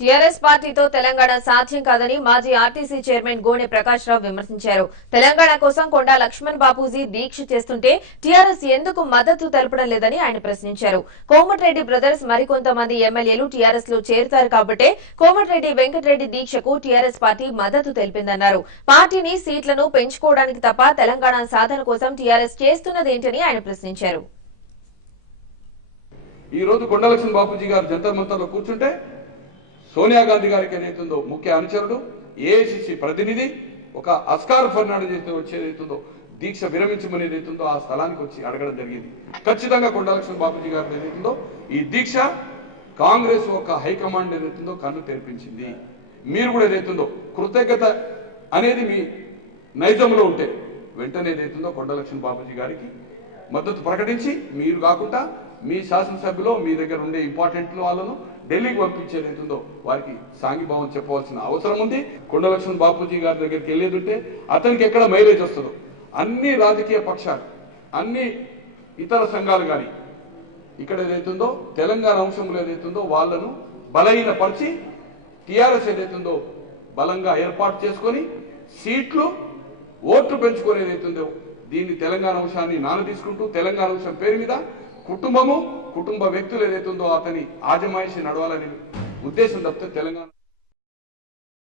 TRS పార్టీతో తెలంగాణ సాధ్యం కాదని మాజీ ఆర్టీసీ చైర్మన్ గోనె ప్రకాష్ రావు విమర్శించారు. తెలంగాణ కోసం కొండా లక్ష్మణ్ బాపూజీ దీక్ష చేస్తుంటే టీఆర్ఎస్ ఎందుకు మద్దతు తెలపడం లేదని ఆయన ప్రశ్నించారు. కోమటిరెడ్డి బ్రదర్స్ మరికొంతమంది ఎమ్మెల్యేలు టీఆర్ఎస్ లో చేరుతారు కాబట్టే కోమటిరెడ్డి వెంకటరెడ్డి దీక్షకు టీఆర్ఎస్ పార్టీ మద్దతు తెలిపిందన్నారు. పార్టీని సీట్లను పెంచుకోవడానికి తప్ప తెలంగాణ సాధన కోసం టీఆర్ఎస్ చేస్తున్నదేంటని ఆయన ప్రశ్నించారు. ఈ రోజు కొండా లక్ష్మణ్ బాపూజీ గారు జంతర్ మంతర్లో కూర్చుంటే సోనియా గాంధీ గారికి ఏదైతుందో ముఖ్య అనుచరుడు ఏఐసిసి ప్రతినిధి ఒక అస్కార్ ఫర్నాండెస్ వచ్చేదైతుందో దీక్ష విరమించమని ఏదైతుందో ఆ స్థలానికి వచ్చి అడగడం జరిగింది. ఖచ్చితంగా కొండా లక్ష్మణ్ బాపూజీ గారు ఏదైతుందో ఈ దీక్ష కాంగ్రెస్ ఒక హైకమాండ్ ఏదైతుందో కన్ను తెరిపించింది. మీరు కూడా ఏదైతుందో కృతజ్ఞత అనేది మీ నైజంలో ఉంటే వెంటనే ఏదైతుందో కొండా లక్ష్మణ్ బాపూజీ గారికి మద్దతు ప్రకటించి మీరు కాకుండా మీ శాసనసభ్యులో మీ దగ్గర ఉండే ఇంపార్టెంట్ వాళ్ళను ఢిల్లీకి పంపించేదైతుందో వారికి సాంఘీభావం చెప్పవలసిన అవసరం ఉంది. కొండా లక్ష్మణ్ బాపూజీ గారి దగ్గరికి వెళ్ళేది ఉంటే అతనికి ఎక్కడ మైలేజ్ వస్తుందో అన్ని రాజకీయ పక్షాలు అన్ని ఇతర సంఘాలు కానీ ఇక్కడ ఏదైతుందో తెలంగాణ అంశంలో ఏదైతుందో వాళ్ళను బలహీనపరిచి టీఆర్ఎస్ ఏదైతుందో బలంగా ఏర్పాటు చేసుకొని సీట్లు ఓట్లు పెంచుకొని ఏదైతుందో దీన్ని తెలంగాణ అంశాన్ని తీసుకుంటూ తెలంగాణ అంశం పేరు మీద కుటుంబ వ్యక్తులు ఏదైతుందో అతని ఆజమాయిషి నడవాలనే ఉద్దేశం తప్పితే తెలంగాణ